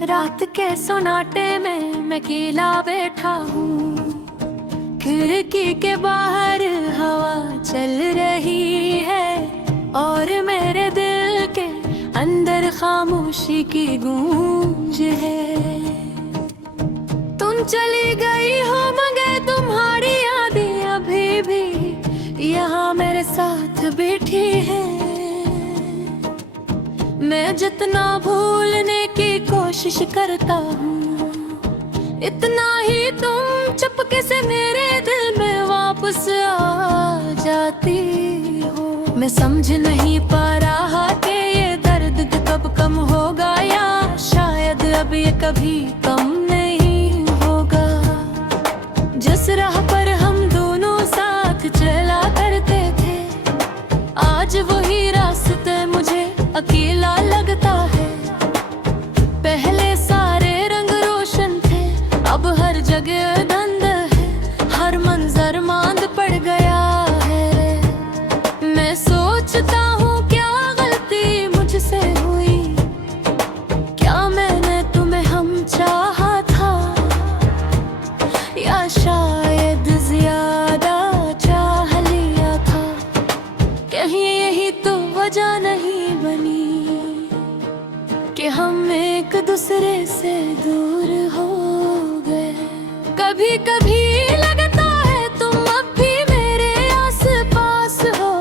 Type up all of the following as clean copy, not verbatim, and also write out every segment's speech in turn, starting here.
रात के सोनाटे में मैं अकेला बैठा हूँ। खिड़की के बाहर हवा चल रही है और मेरे दिल के अंदर खामोशी की गूंज है। तुम चली गई हो मगर तुम्हारी यादें अभी भी यहाँ मेरे साथ बैठी है। मैं जितना भूलने की कोशिश करता हूँ, इतना ही तुम चुपके से मेरे दिल में वापस आ जाती हो। मैं समझ नहीं पा रहा कि ये दर्द कब कम होगा या शायद अब ये कभी कम नहीं होगा। जिस राह पर हम दोनों साथ चला करते थे, आज वही रास्ते मुझे अकेला लगता है। पहले सारे रंग रोशन थे, अब हर जगह धुंध है, हर मंजर मांद पड़ गया है। मैं सोचता हूँ क्या गलती मुझसे हुई, क्या मैंने तुम्हें हम चाहा था या शायद ज्यादा चाह लिया था। कहीं यही तो वजह नहीं बनी कि हम एक दूसरे से दूर हो गए। कभी कभी लगता है तुम अब भी मेरे आस पास हो।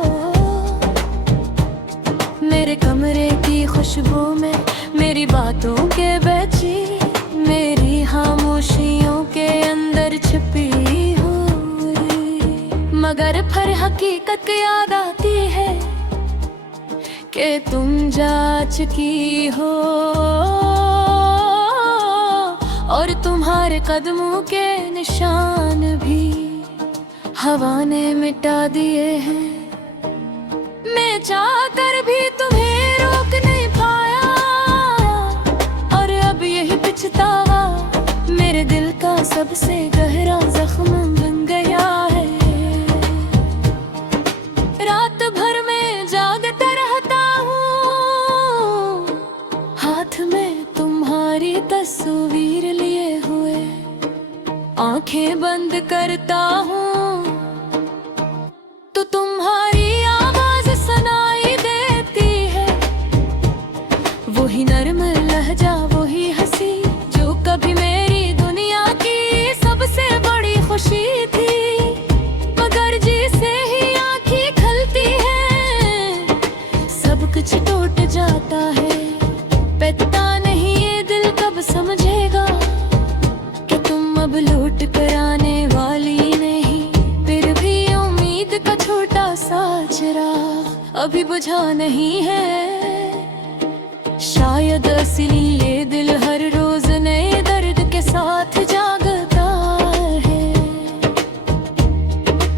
मेरे कमरे की खुशबू में मेरी बातों के बची, मेरी खामोशियों के अंदर छिपी हुई। मगर फिर हकीकत याद आती है कि तुम जा चुकी हो और तुम्हारे कदमों के निशान भी हवा ने मिटा दिए हैं। मैं चाहकर भी तुम्हें रोक नहीं पाया और अब यही पछतावा मेरे दिल का सबसे गहरा जख्म बन गया है। रात भर में जागता रहता हूँ, हाथ में तुम्हारी तस्वीर लिए हुए आंखें बंद करता हूँ तो तुम्हारी आवाज सुनाई देती है। वही नर्म लहजा, वही हंसी जो कभी मेरी दुनिया की सबसे बड़ी खुशी थी। मगर जिसे ही आंखें खलती है सब कुछ टूट जाता है। पता नहीं ये दिल कब समझेगा कि तुम अब लौट कर आने वाली नहीं। फिर भी उम्मीद का छोटा सा चिराग अभी बुझा नहीं है। शायद असली ये दिल हर रोज नए दर्द के साथ जागता है।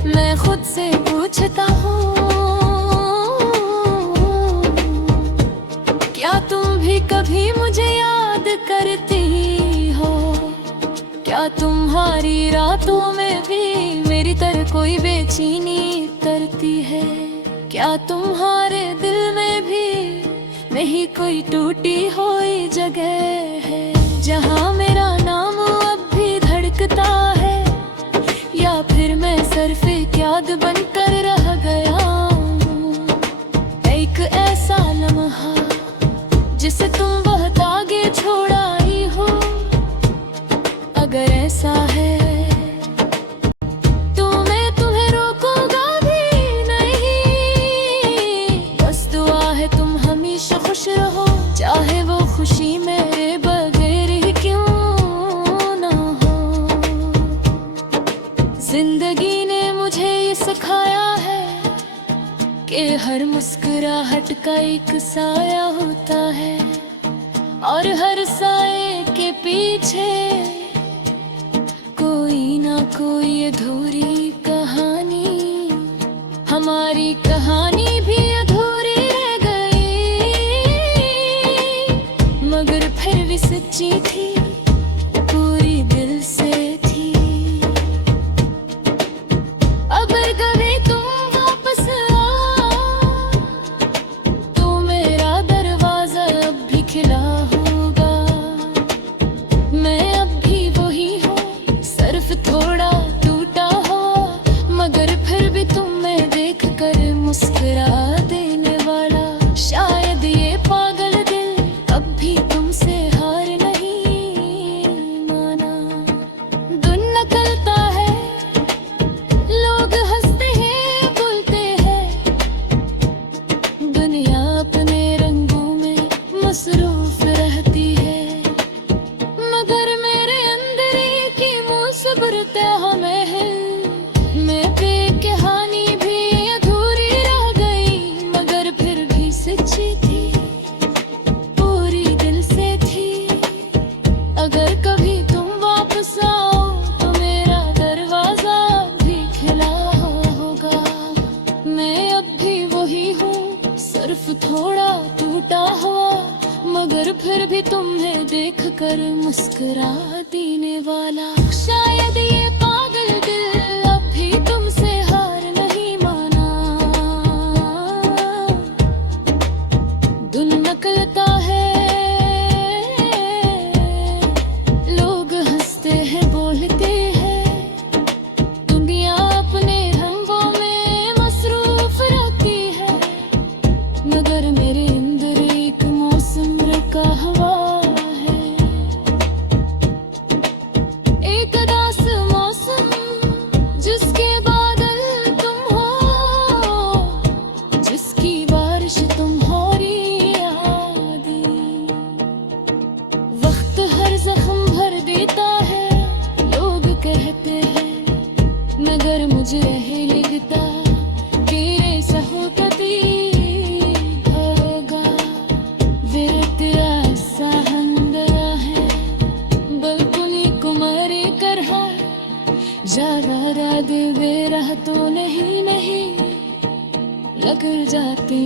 मैं खुद से पूछता हूँ, क्या तुम भी कभी मुझे याद करती हो? क्या तुम्हारी रातों में भी मेरी तरह कोई बेचैनी तरती है? क्या तुम्हारे दिल में भी नहीं कोई टूटी हुई जगह है जहाँ मेरा नाम अब भी धड़कता है? या फिर मैं सिर्फ एक याद बनकर रह गया हूँ, एक ऐसा लम्हा जिसे तुम बहुत आगे छोड़ आई हो? अगर ऐसा है तो मैं तुम्हें रोकूंगा भी नहीं। बस दुआ है तुम हमेशा खुश रहो, चाहे वो खुशी मेरे बगैर ही क्यों ना हो। जिंदगी ने मुझे ये सिखाया है कि हर मुस्कुराहट का एक साया होता है और हर साए के पीछे कोई ना कोई अधूरी कहानी। हमारी कहानी भी अधूरी रह गई मगर फिर भी सच्ची थी, पूरी दिल से थी। अगर कभी तुम वापस आओ तो मेरा दरवाजा अब भी खिला होगा। ही हूँ, सिर्फ थोड़ा टूटा हुआ, मगर फिर भी तुम्हें देख कर मुस्कुरा देने वाला। शायद ये पागल दिल अब भी तुमसे हार नहीं माना। धुन निकलता है, लोग हंसते हैं बोलते हैं, दुनिया अपने रंगों में मसरूफ रहती है, मगर मेरे अंदर एक मौसम का हवा है। एक उदास मौसम जिसके बादल तुम हो, जिसकी बारिश तुम हो रही यादें। वक्त हर जख्म भर देता है, लोग कहते हैं, मगर मुझे यही लगता तेरे सहकती होगा। विरत ऐसा हंदरा है, बिल्कुल ही कुमारी कर है, ज्यादा रात बेराह तो नहीं लग जाती।